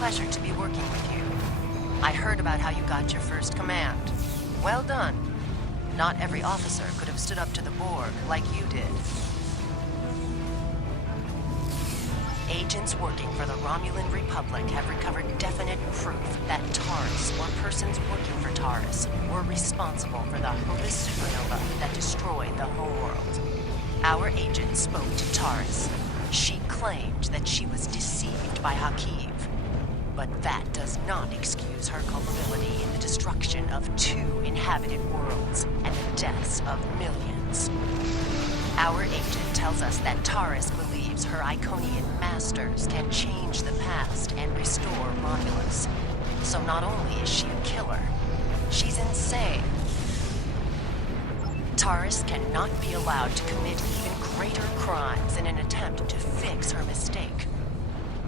pleasure to be working with you. I heard about how you got your first command. Well done. Not every officer could have stood up to the Borg like you did. Agents working for the Romulan Republic have recovered definite proof that Taurus, or persons working for Taurus, were responsible for the Hobus supernova that destroyed the homeworld. Our agent spoke to Taurus. She claimed that she was deceived by Hakiv. But that does not excuse her culpability in the destruction of 2 inhabited worlds and the deaths of millions. Our agent tells us that Taurus believes her Iconian masters can change the past and restore Romulus. So not only is she a killer, she's insane. Taurus cannot be allowed to commit even greater crimes in an attempt to fix her mistake.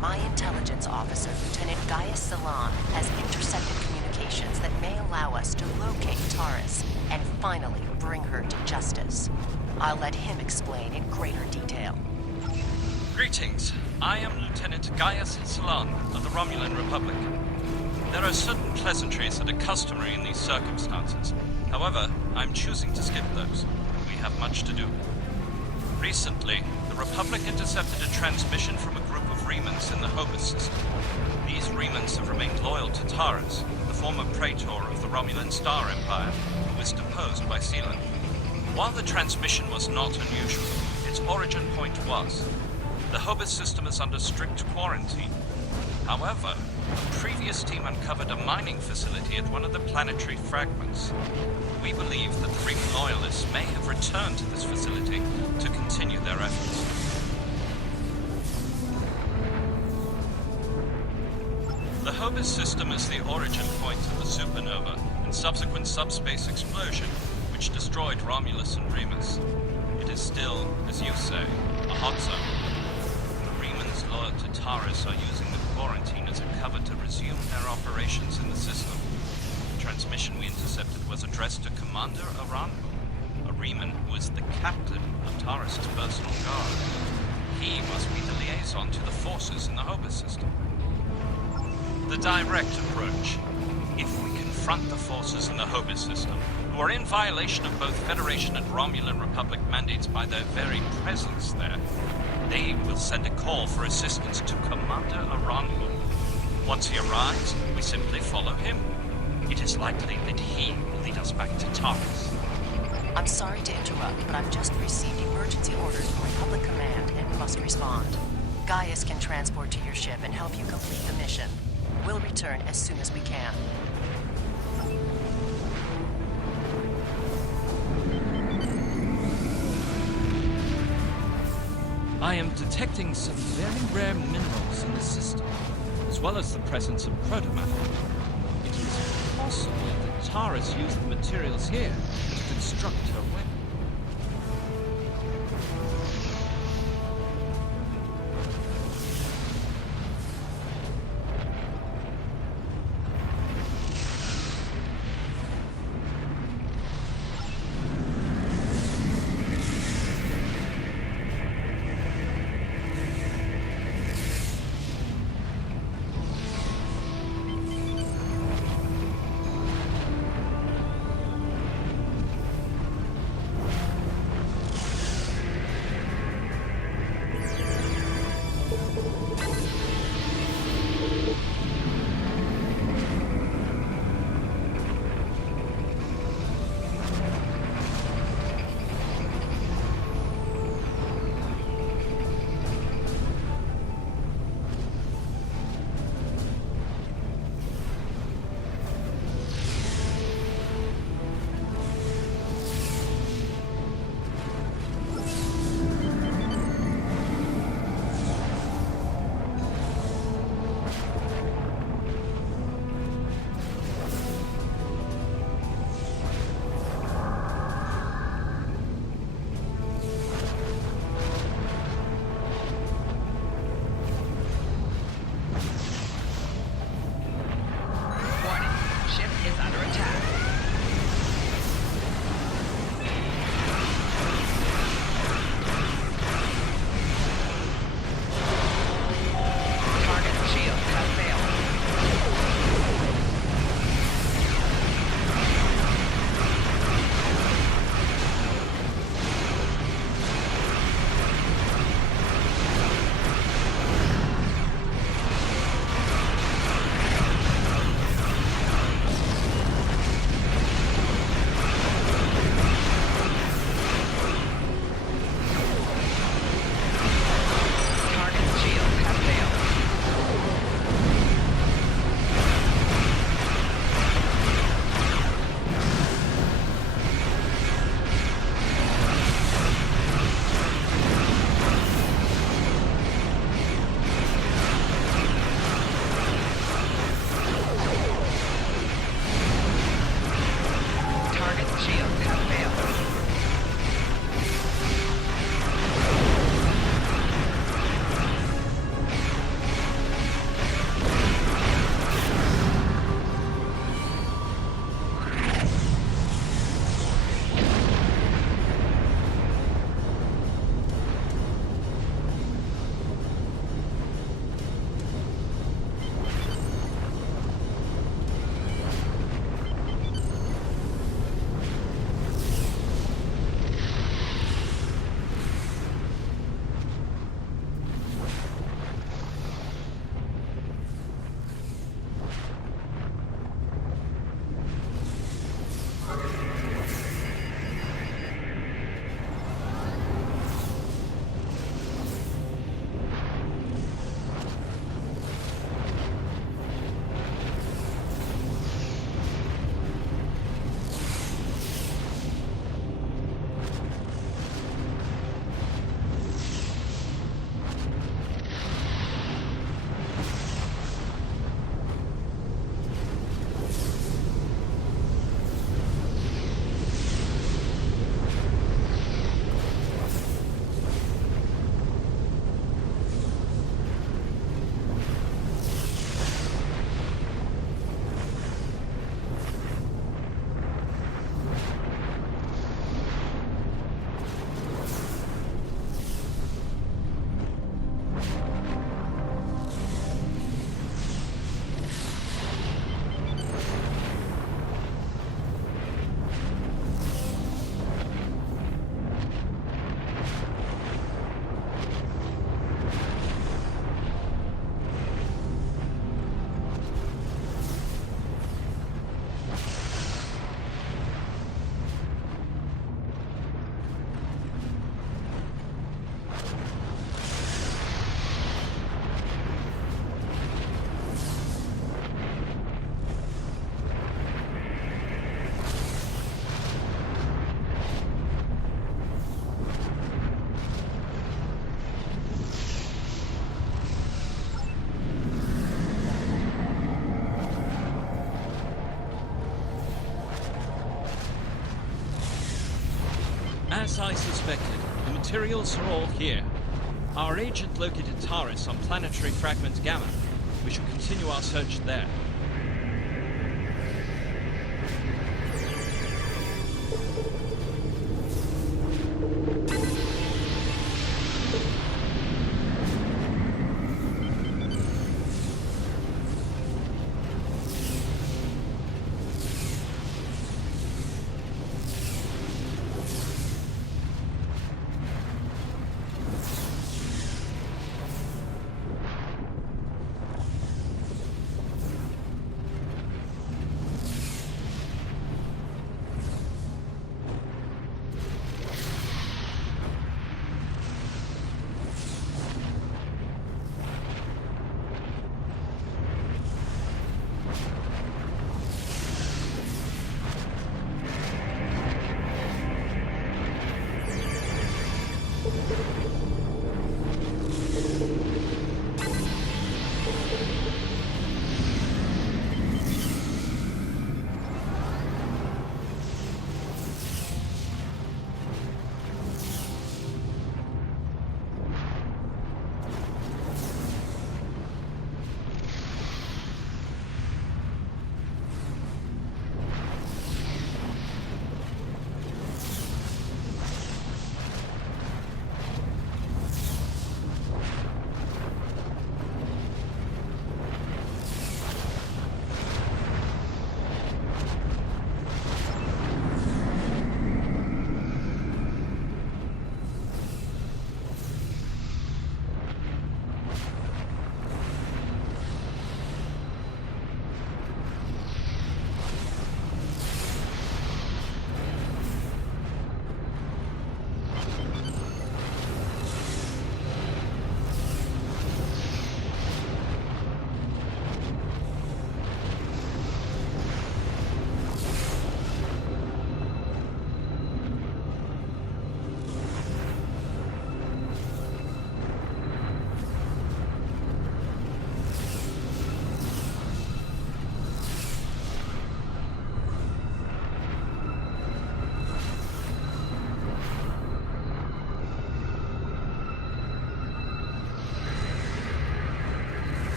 My intelligence officer, Lieutenant Gaius Salan, has intercepted communications that may allow us to locate Taurus and finally bring her to justice. I'll let him explain in greater detail. Greetings. I am Lieutenant Gaius Salan of the Romulan Republic. There are certain pleasantries that are customary in these circumstances. However, I'm choosing to skip those. We have much to do. Recently, the Republic intercepted a transmission from a group of Remans in the Hobus system. These Remans have remained loyal to Taurus, the former praetor of the Romulan Star Empire, who was deposed by Sealan. While the transmission was not unusual, its origin point was. The Hobus system is under strict quarantine. However, a previous team uncovered a mining facility at one of the planetary fragments. We believe that the Reman loyalists may have returned to this facility to continue their efforts. The Hobus system is the origin point of the supernova and subsequent subspace explosion, which destroyed Romulus and Remus. It is still, as you say, a hot zone. The Remans loyal to Taurus are using the quarantine as a cover to resume their operations in the system. The transmission we intercepted was addressed to Commander Aranhu, a Reman who is the captain of Taurus's personal guard. He must be the liaison to the forces in the Hobus system. The direct approach. If we confront the forces in the Hobus system, who are in violation of both Federation and Romulan Republic mandates by their very presence there, they will send a call for assistance to Commander Aranhu. Once he arrives, we simply follow him. It is likely that he will lead us back to Taurus. I'm sorry to interrupt, but I've just received emergency orders from Republic Command and must respond. Gaius can transport to your ship and help you complete the mission. We'll return as soon as we can. I am detecting some very rare minerals in the system, as well as the presence of protomatter. It is possible that Taurus used the materials here to construct her weapon. As I suspected, the materials are all here. Our agent located Taurus on planetary fragment Gamma. We shall continue our search there.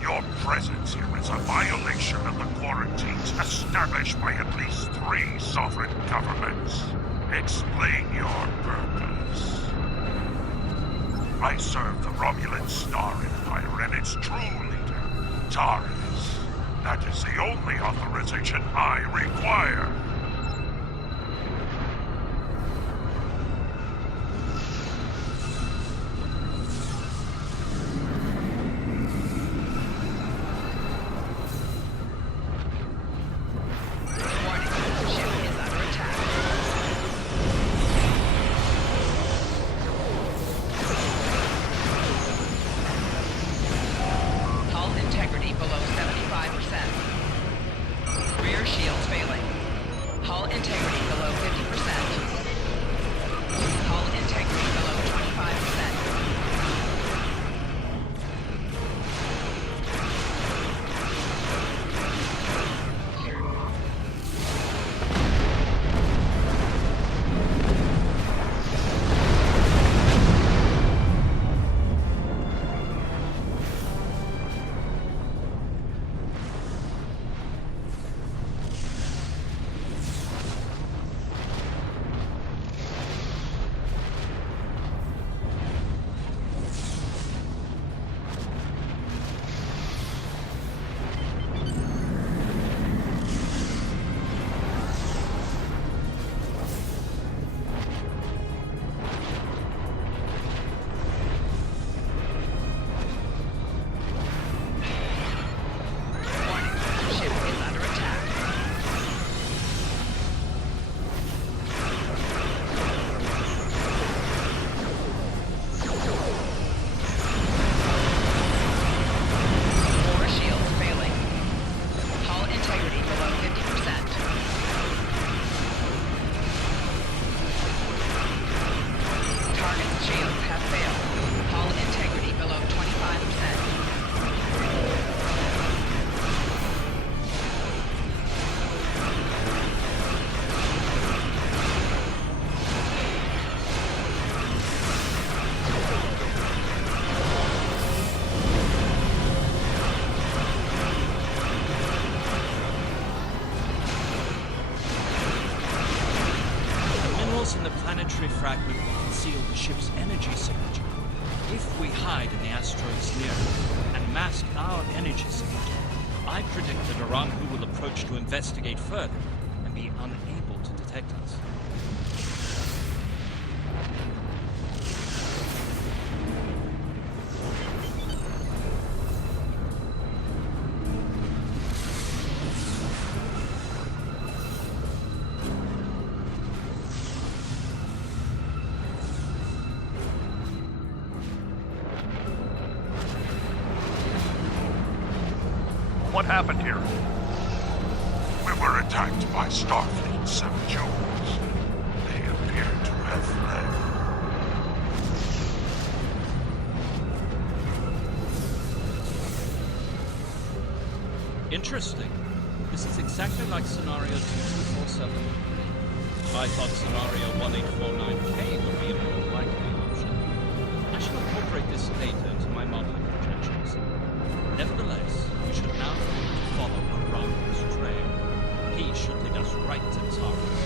Your presence here is a violation of the quarantines established by at least 3 sovereign governments. Explain your purpose. I serve the Romulan Star Empire and its true leader, Taurus. That is the only authorization I require. Hull integrity below 75%. Rear shields failing. Holes in the planetary fragment will conceal the ship's energy signature. If we hide in the asteroid's near Earth and mask our energy signature, I predict that Aramhu will approach to investigate further and be unable to detect us. What happened here? We were attacked by Starfleet saboteurs. They appear to have fled. Interesting. This is exactly like Scenario 2247. I thought Scenario 1849K would be a more likely option. I shall incorporate this data into my modeling projections. Nevertheless, we should now follow Aramhu's trail. He should lead us right to Taurus.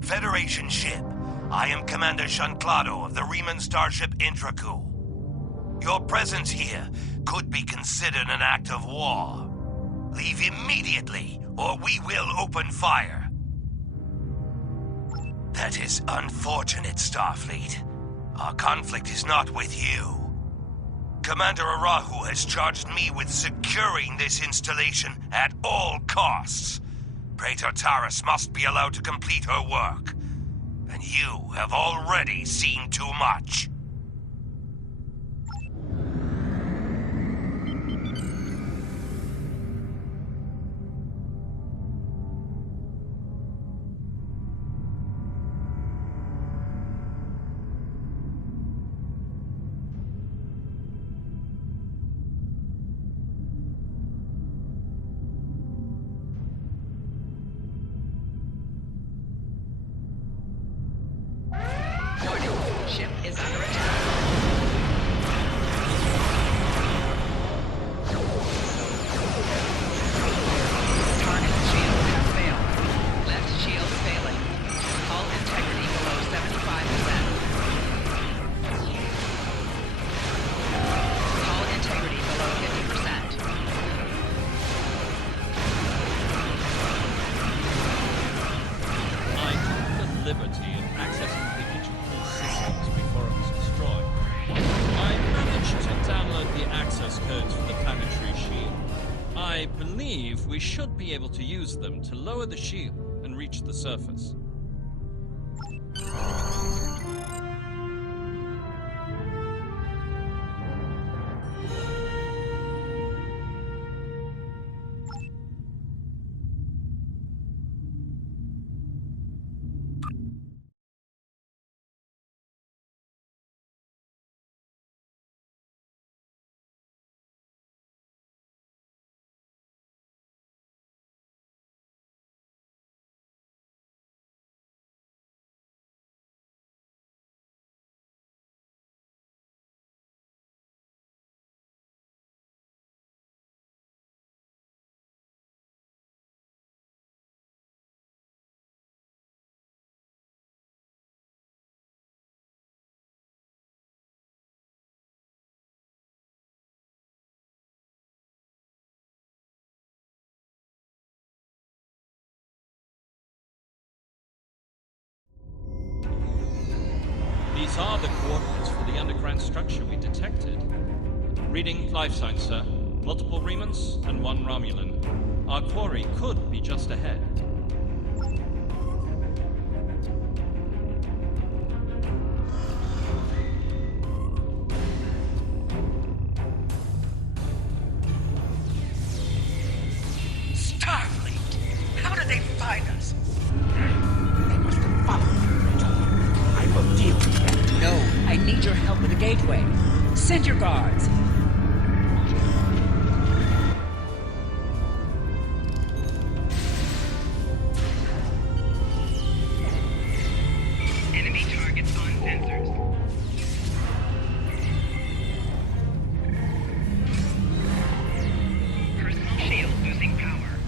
Federation ship. I am Commander Shanclado of the Riemann starship Intraku. Your presence here could be considered an act of war. Leave immediately, or we will open fire. That is unfortunate, Starfleet. Our conflict is not with you. Commander Arahu has charged me with securing this installation at all costs. Praetor Taris must be allowed to complete her work. And you have already seen too much. Ship is under attack. Target shield has failed. Left shield failing. Hull integrity below 75%. Hull integrity below 50%. I took the liberty of accessing the integral systems before it was destroyed. I managed to download the access codes for the planetary shield. I believe we should be able to use them to lower the shield and reach the surface. the underground structure we detected. Reading life signs, sir. Multiple Remans and 1 Romulan. Our quarry could be just ahead. Starfleet! How did they find us? They must have followed me, Rachel. I will deal with them. No, I need your help with the gateway. Send your guards. Enemy targets on sensors. Personal shield losing power.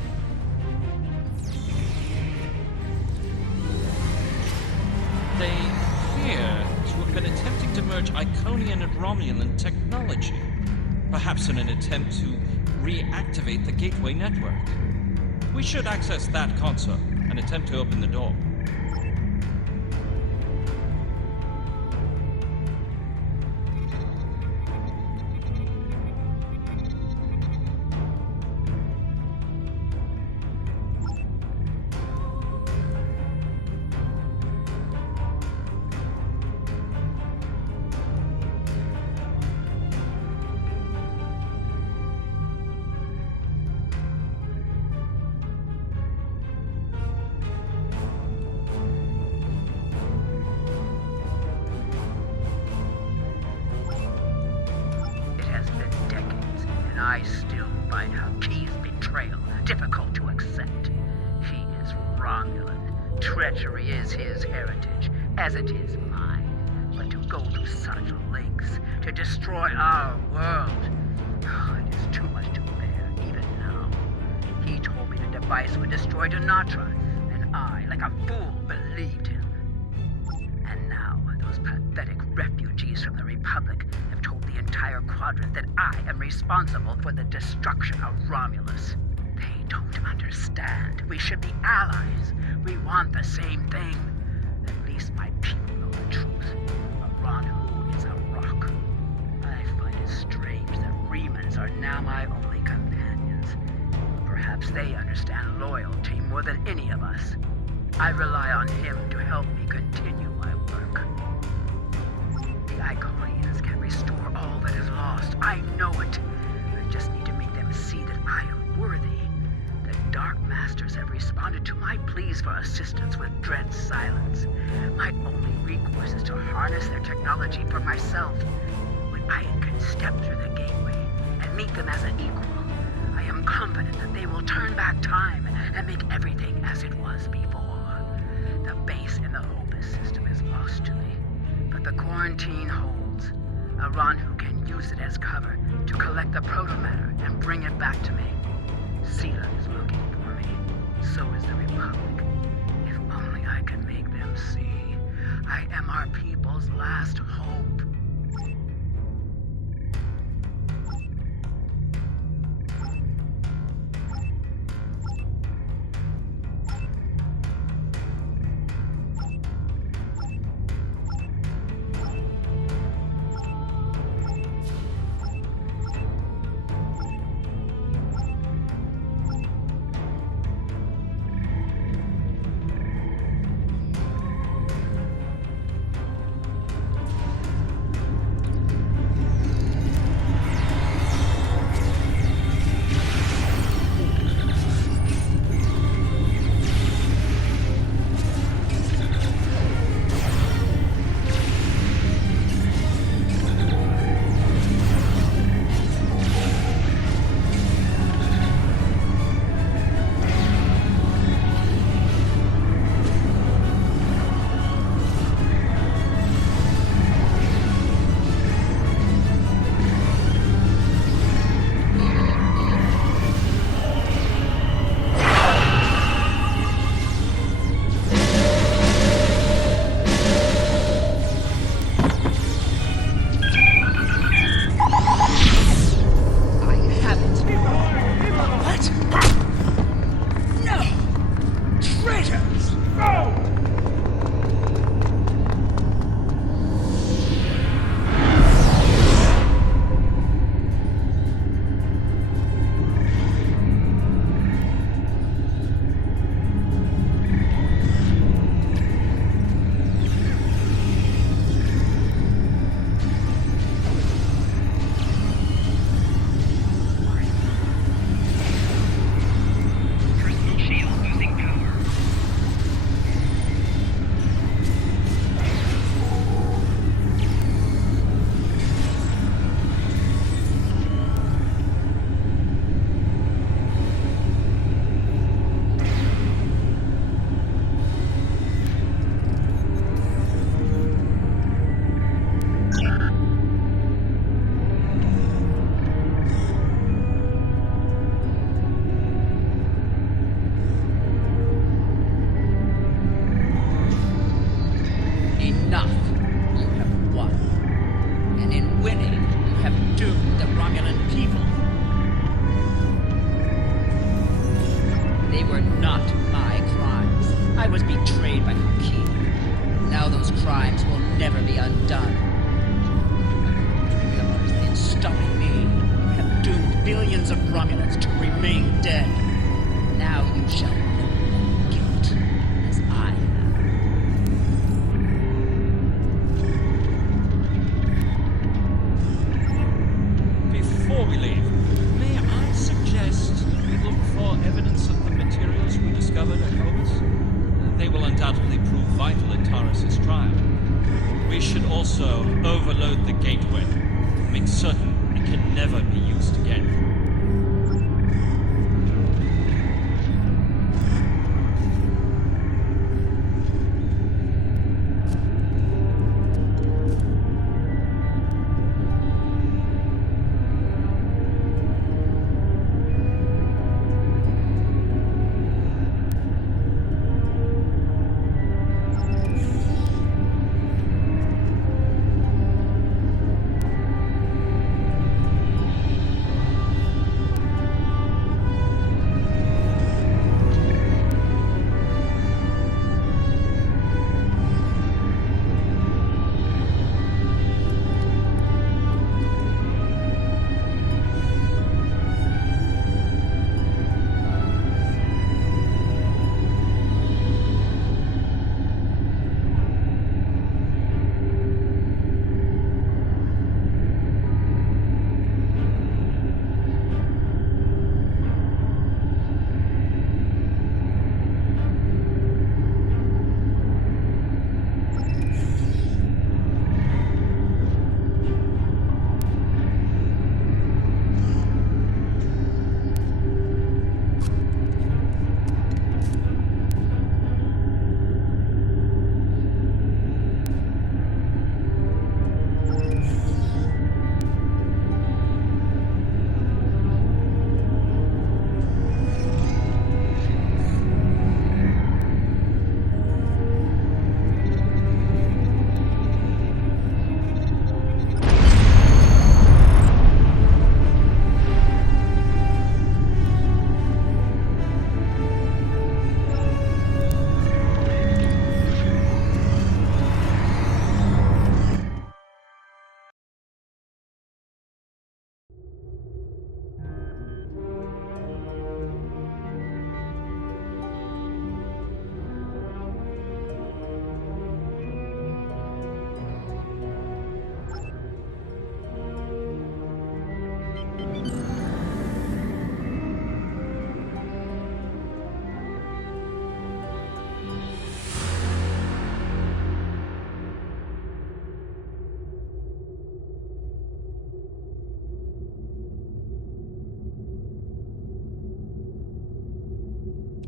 They appear to have been attempting to merge Iconian and Romulan technology. Perhaps in an attempt to reactivate the gateway network. We should access that console and attempt to open the door. It has been decades, and I still find Hakeem's betrayal difficult to accept. He is Romulan. Treachery is his heritage, as it is mine. But to go to such lengths to destroy our world, it is too much to bear, even now. He told me the device would destroy Denatra, and I, like a fool, believed him. And now, those pathetic refugees from the Republic have told the entire quadrant that I am responsible for the destruction of Romulus. They don't understand. We should be allies. We want the same thing. At least my people know the truth. But Ronhu is a rock. I find it strange that Remans are now my only companions. Perhaps they understand loyalty more than any of us. I rely on him to help me continue my work. The Iconians can restore all that is lost. I know it. I just need to make them see that I am worthy. The Dark Masters have responded to my pleas for assistance with dread silence. My only recourse is to harness their technology for myself. When I can step through the gateway and meet them as an equal, I am confident that they will turn back time and make everything as it was before. The base in the Hobus system is lost to me, but the quarantine holds. A Ronhu can use it as cover to collect the protomatter and bring it back to me. Sela is looking for me. So is the Republic. If only I can make them see. I am our people's last hope. Romulans to remain dead. Now you shall live with guilt, as I have. Before we leave, may I suggest we look for evidence of the materials we discovered at Hobus? They will undoubtedly prove vital in Taurus' trial. We should also overload the gateway, make certain it can never be used again.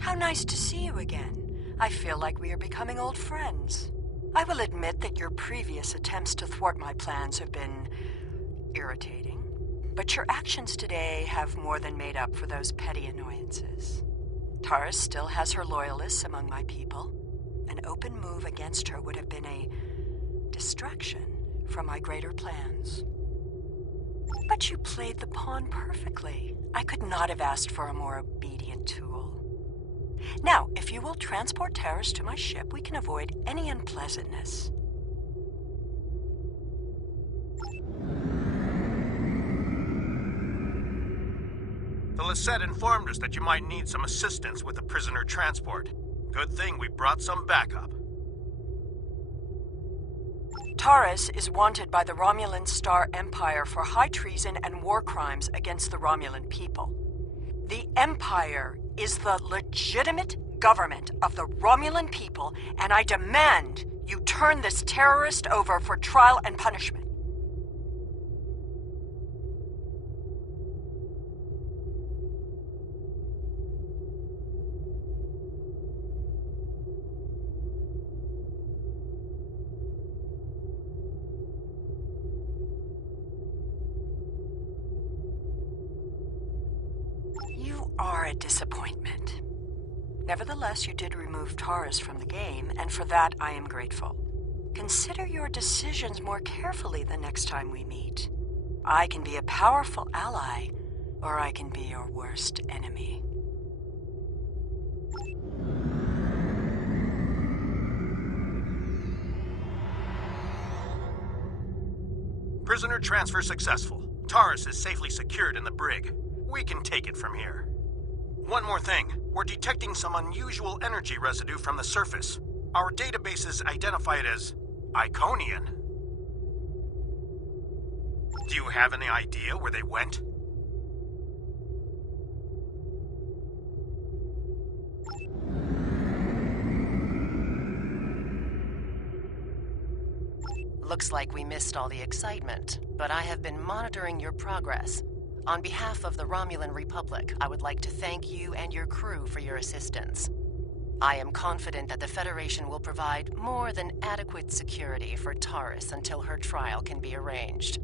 How nice to see you again. I feel like we are becoming old friends. I will admit that your previous attempts to thwart my plans have been irritating, but your actions today have more than made up for those petty annoyances. Taurus still has her loyalists among my people. An open move against her would have been a distraction from my greater plans. But you played the pawn perfectly. I could not have asked for a more obedient tool. Now, if you will transport Taurus to my ship, we can avoid any unpleasantness. The Lisette informed us that you might need some assistance with the prisoner transport. Good thing we brought some backup. Taurus is wanted by the Romulan Star Empire for high treason and war crimes against the Romulan people. The Empire is the legitimate government of the Romulan people, and I demand you turn this terrorist over for trial and punishment. You are a disappointment. Nevertheless, you did remove Taurus from the game, and for that I am grateful. Consider your decisions more carefully the next time we meet. I can be a powerful ally, or I can be your worst enemy. Prisoner transfer successful. Taurus is safely secured in the brig. We can take it from here. One more thing. We're detecting some unusual energy residue from the surface. Our databases identify it as Iconian. Do you have any idea where they went? Looks like we missed all the excitement, but I have been monitoring your progress. On behalf of the Romulan Republic, I would like to thank you and your crew for your assistance. I am confident that the Federation will provide more than adequate security for Taurus until her trial can be arranged.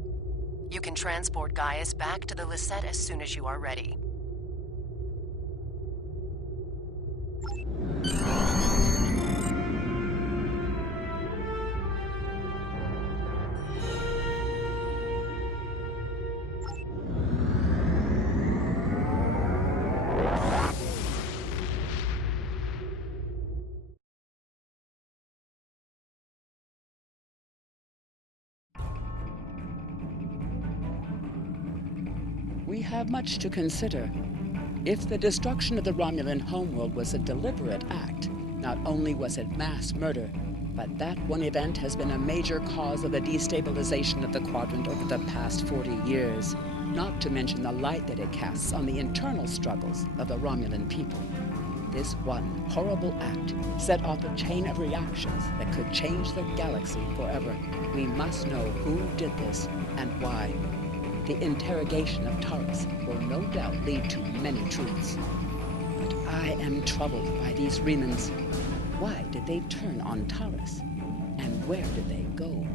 You can transport Gaius back to the Lisette as soon as you are ready. We have much to consider. If the destruction of the Romulan homeworld was a deliberate act, not only was it mass murder, but that one event has been a major cause of the destabilization of the Quadrant over the past 40 years, not to mention the light that it casts on the internal struggles of the Romulan people. This one horrible act set off a chain of reactions that could change the galaxy forever. We must know who did this and why. The interrogation of Taurus will no doubt lead to many truths. But I am troubled by these Remans. Why did they turn on Taurus? And where did they go?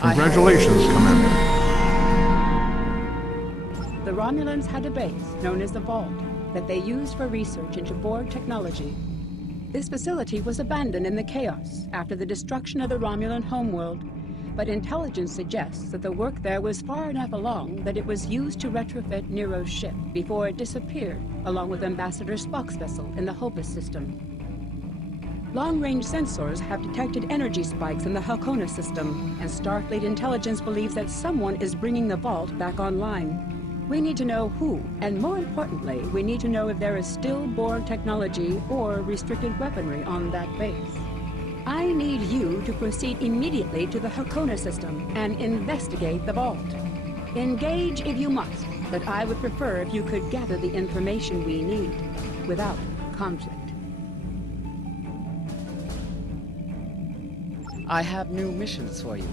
Congratulations, Commander. The Romulans had a base known as the Vault that they used for research into Borg technology. This facility was abandoned in the chaos after the destruction of the Romulan homeworld, but intelligence suggests that the work there was far enough along that it was used to retrofit Nero's ship before it disappeared, along with Ambassador Spock's vessel in the Hobus system. Long-range sensors have detected energy spikes in the Halcona system, and Starfleet intelligence believes that someone is bringing the Vault back online. We need to know who, and more importantly, we need to know if there is still Borg technology or restricted weaponry on that base. I need you to proceed immediately to the Halcona system and investigate the Vault. Engage if you must, but I would prefer if you could gather the information we need without conflict. I have new missions for you.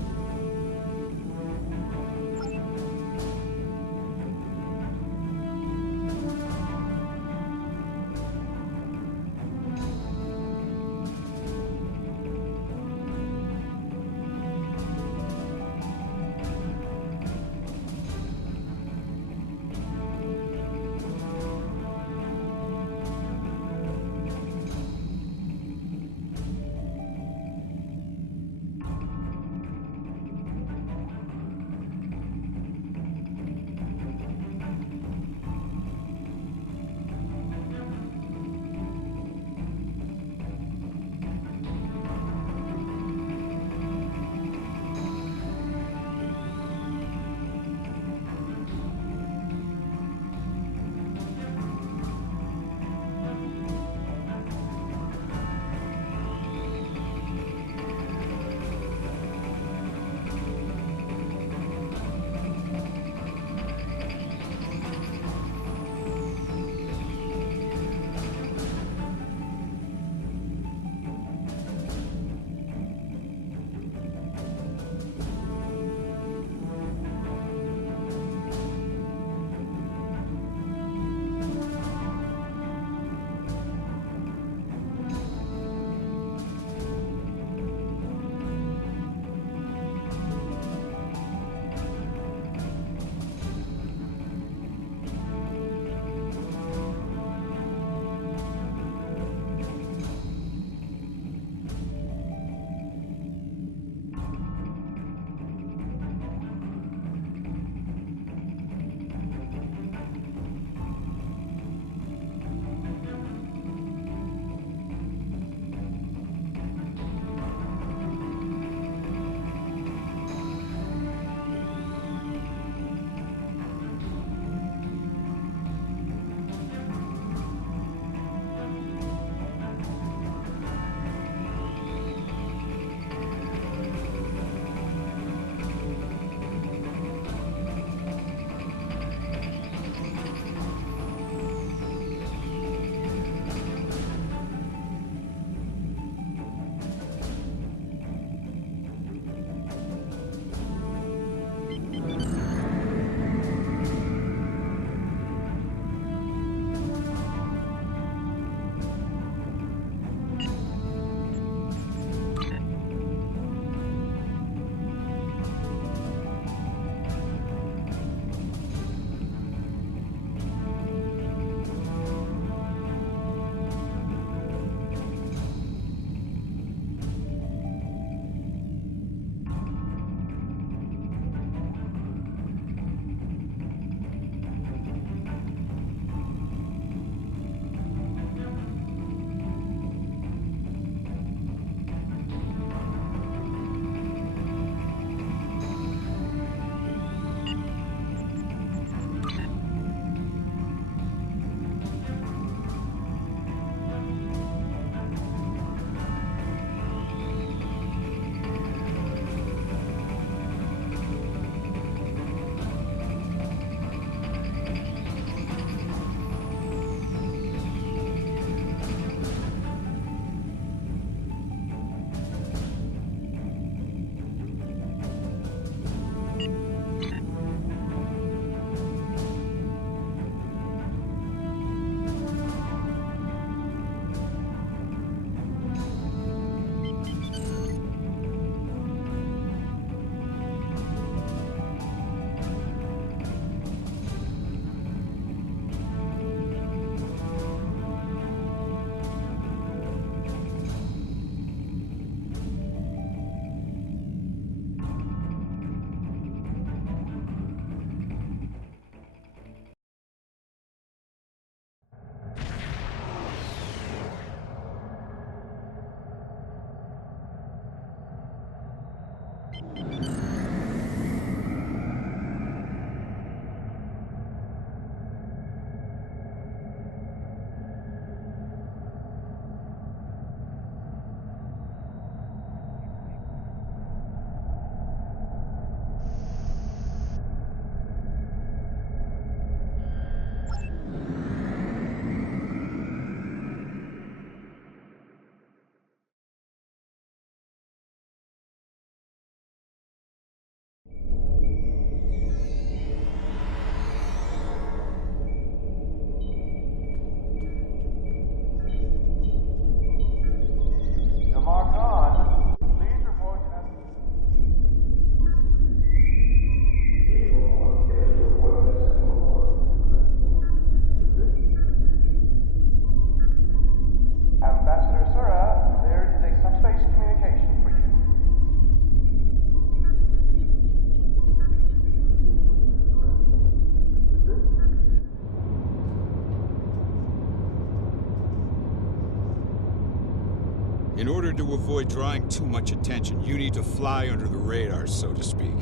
In order to avoid drawing too much attention, you need to fly under the radar, so to speak.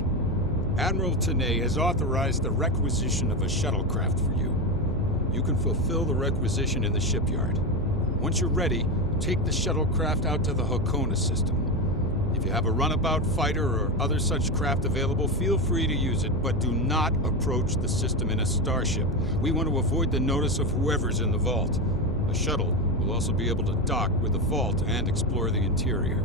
Admiral Tenay has authorized the requisition of a shuttlecraft for you. You can fulfill the requisition in the shipyard. Once you're ready, take the shuttlecraft out to the Hakona system. If you have a runabout fighter or other such craft available, feel free to use it, but do not approach the system in a starship. We want to avoid the notice of whoever's in the vault. A shuttle will also be able to dock with the vault and explore the interior.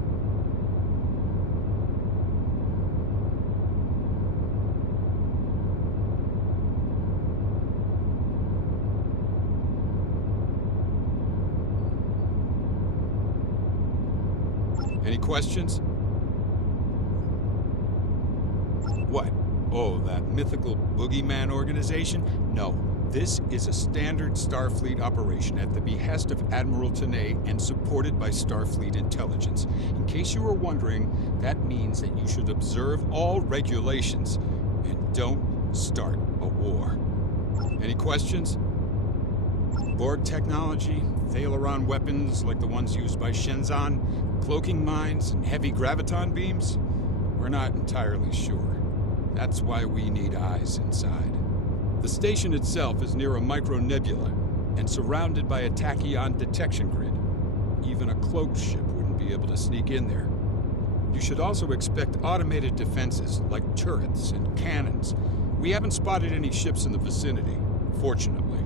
Any questions? What? Oh, that mythical boogeyman organization? No. This is a standard Starfleet operation at the behest of Admiral Tenay and supported by Starfleet intelligence. In case you were wondering, that means that you should observe all regulations and don't start a war. Any questions? Borg technology, Thalaron weapons like the ones used by Shenzan, cloaking mines, and heavy graviton beams? We're not entirely sure. That's why we need eyes inside. The station itself is near a micronebula and surrounded by a tachyon detection grid. Even a cloaked ship wouldn't be able to sneak in there. You should also expect automated defenses like turrets and cannons. We haven't spotted any ships in the vicinity, fortunately.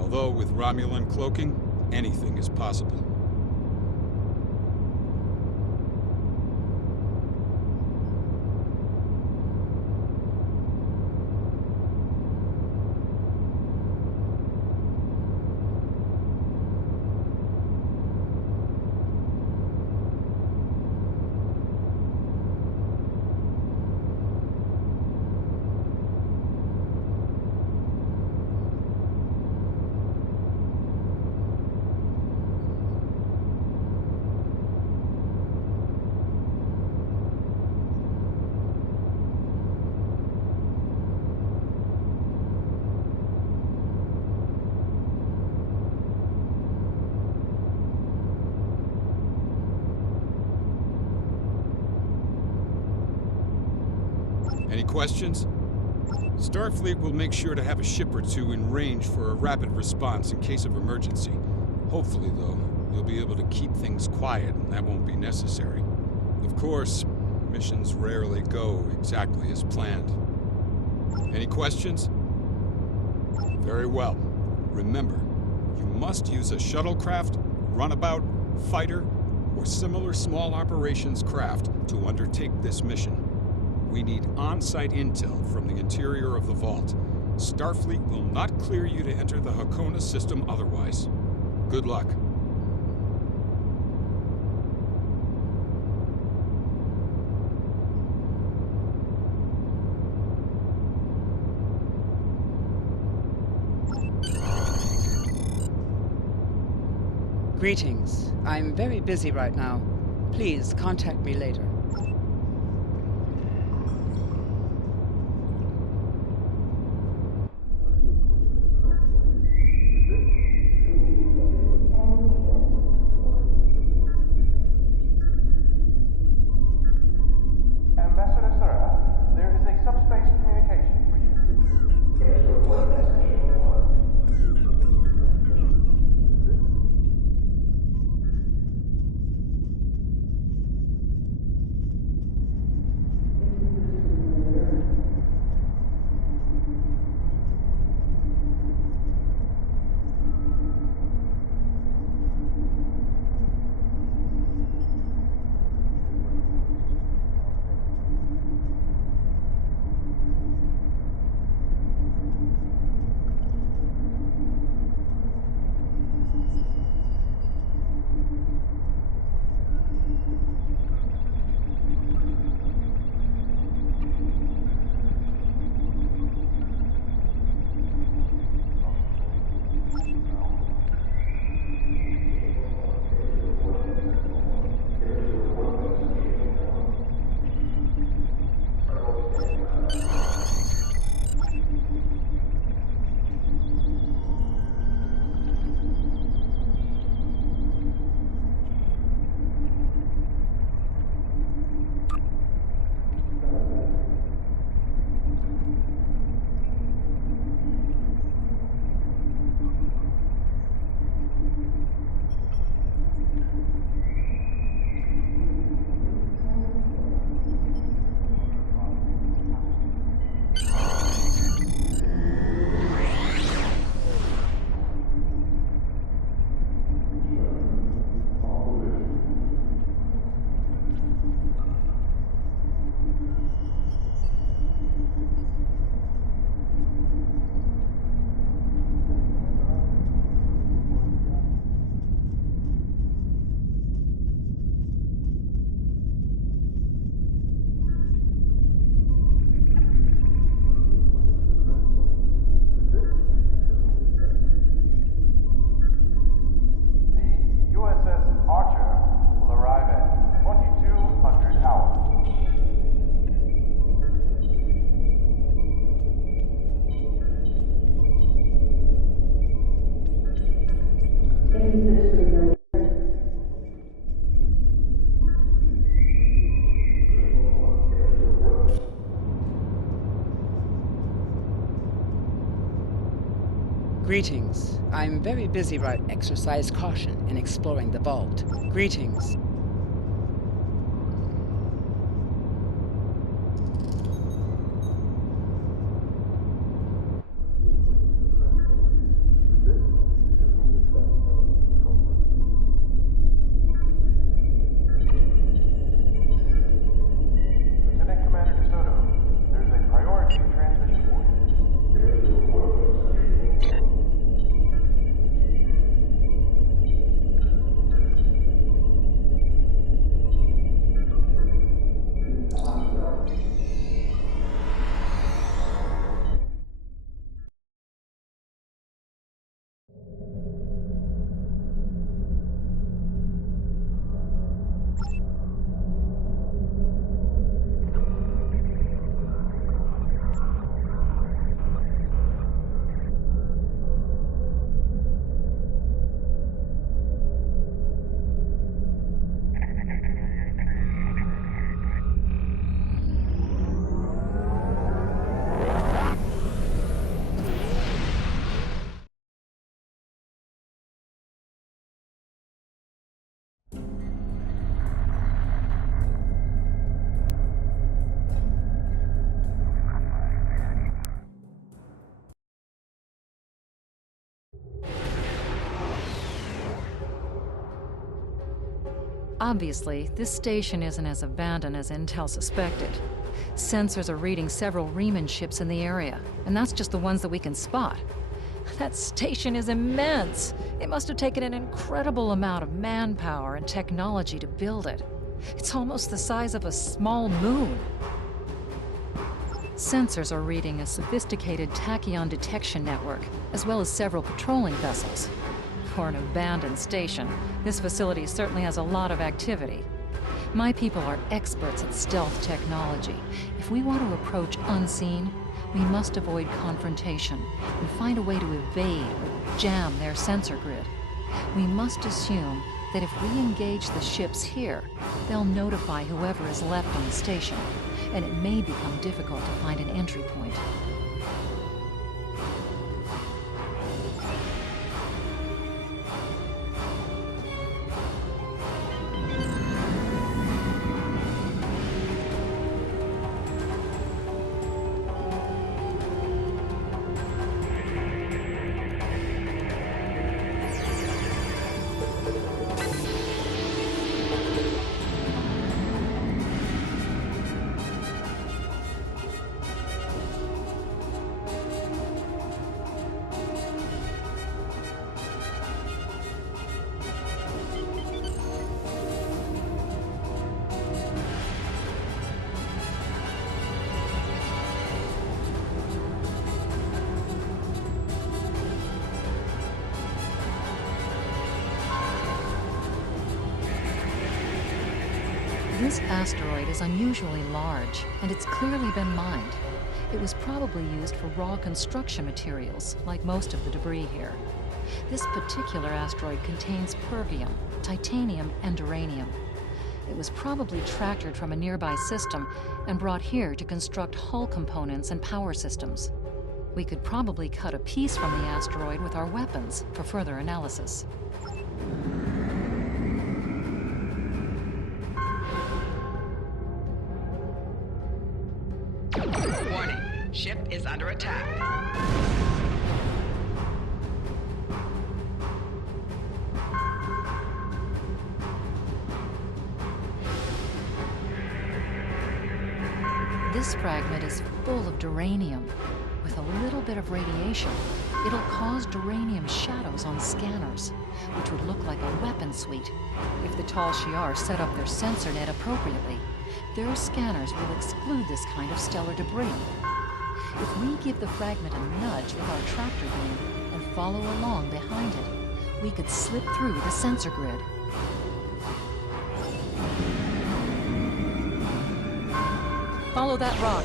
Although with Romulan cloaking, anything is possible. Any questions? Starfleet will make sure to have a ship or two in range for a rapid response in case of emergency. Hopefully, though, you'll be able to keep things quiet and that won't be necessary. Of course, missions rarely go exactly as planned. Any questions? Very well. Remember, you must use a shuttlecraft, runabout, fighter, or similar small operations craft to undertake this mission. We need on-site intel from the interior of the vault. Starfleet will not clear you to enter the Hakona system otherwise. Good luck. Greetings. I'm very busy right now. Please contact me later. Greetings. I'm very busy, but exercise caution in exploring the vault. Greetings. Obviously, this station isn't as abandoned as Intel suspected. Sensors are reading several Riemann ships in the area, and that's just the ones that we can spot. That station is immense. It must have taken an incredible amount of manpower and technology to build it. It's almost the size of a small moon. Sensors are reading a sophisticated tachyon detection network, as well as several patrolling vessels. For an abandoned station, this facility certainly has a lot of activity. My people are experts at stealth technology. If we want to approach unseen, we must avoid confrontation and find a way to evade or jam their sensor grid. We must assume that if we engage the ships here, they'll notify whoever is left on the station, and it may become difficult to find an entry point. This asteroid is unusually large, and it's clearly been mined. It was probably used for raw construction materials, like most of the debris here. This particular asteroid contains pervium, titanium, and uranium. It was probably tractored from a nearby system and brought here to construct hull components and power systems. We could probably cut a piece from the asteroid with our weapons for further analysis. Warning, ship is under attack. This fragment is full of duranium. With a little bit of radiation, it'll cause duranium shadows on scanners, which would look like a weapon suite. If the Tal Shiar set up their sensor net appropriately, their scanners will exclude this kind of stellar debris. If we give the fragment a nudge with our tractor beam and follow along behind it, we could slip through the sensor grid. Follow that rock.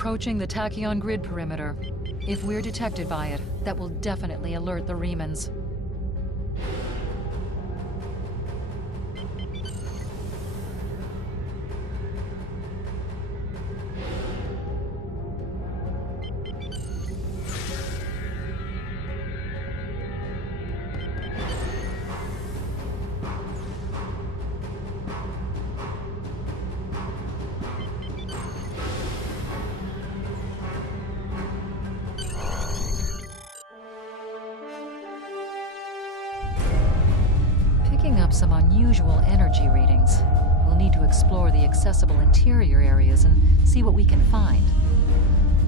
approaching the tachyon grid perimeter. If we're detected by it, that will definitely alert the Remans. Picking up some unusual energy readings. We'll need to explore the accessible interior areas and see what we can find.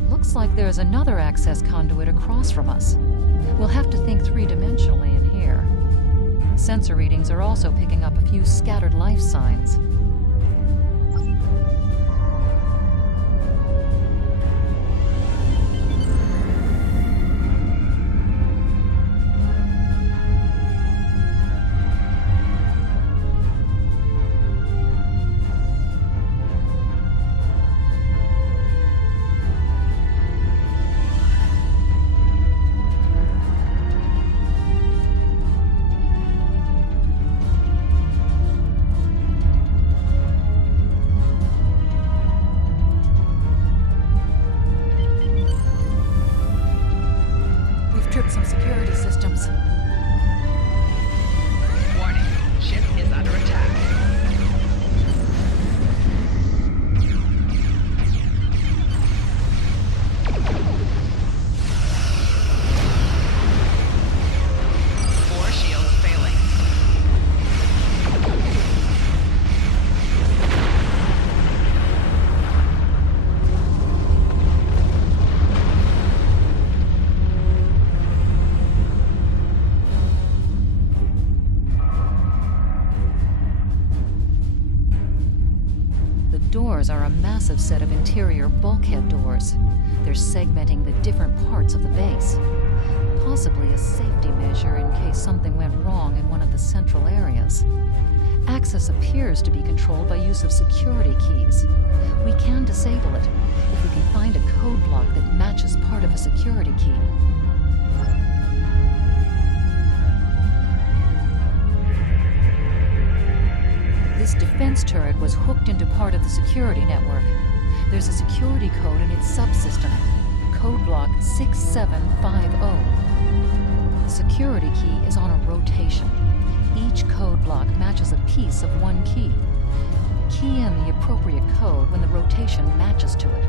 Looks like there's another access conduit across from us. We'll have to think three-dimensionally in here. Sensor readings are also picking up a few scattered life signs. Some security systems. Warning, ship is under attack. Four shields failing. Doors are a massive set of interior bulkhead doors. They're segmenting the different parts of the base. Possibly a safety measure in case something went wrong in one of the central areas. Access appears to be controlled by use of security keys. We can disable it if we can find a code block that matches part of a security key. This defense turret was hooked into part of the security network. There's a security code in its subsystem, code block 6750. The security key is on a rotation. Each code block matches a piece of one key. Key in the appropriate code when the rotation matches to it.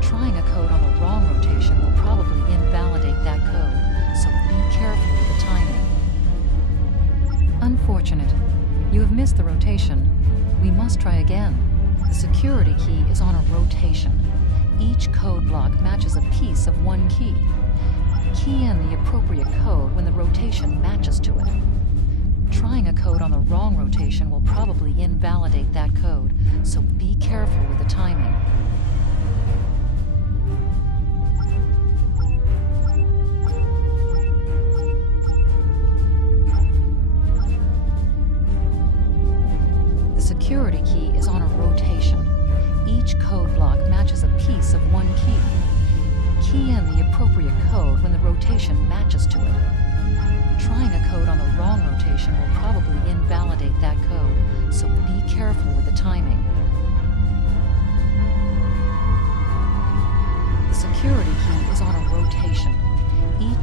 Trying a code on the wrong rotation will probably invalidate that code, so be careful with the timing. Unfortunate. You have missed the rotation. We must try again. The security key is on a rotation. Each code block matches a piece of one key. Key in the appropriate code when the rotation matches to it. Trying a code on the wrong rotation will probably invalidate that code, so be careful with the timing. The security key is on a rotation. Each code block matches a piece of one key. Key in the appropriate code when the rotation matches to it. Trying a code on the wrong rotation will probably invalidate that code, so be careful with the timing. The security key is on a rotation. Each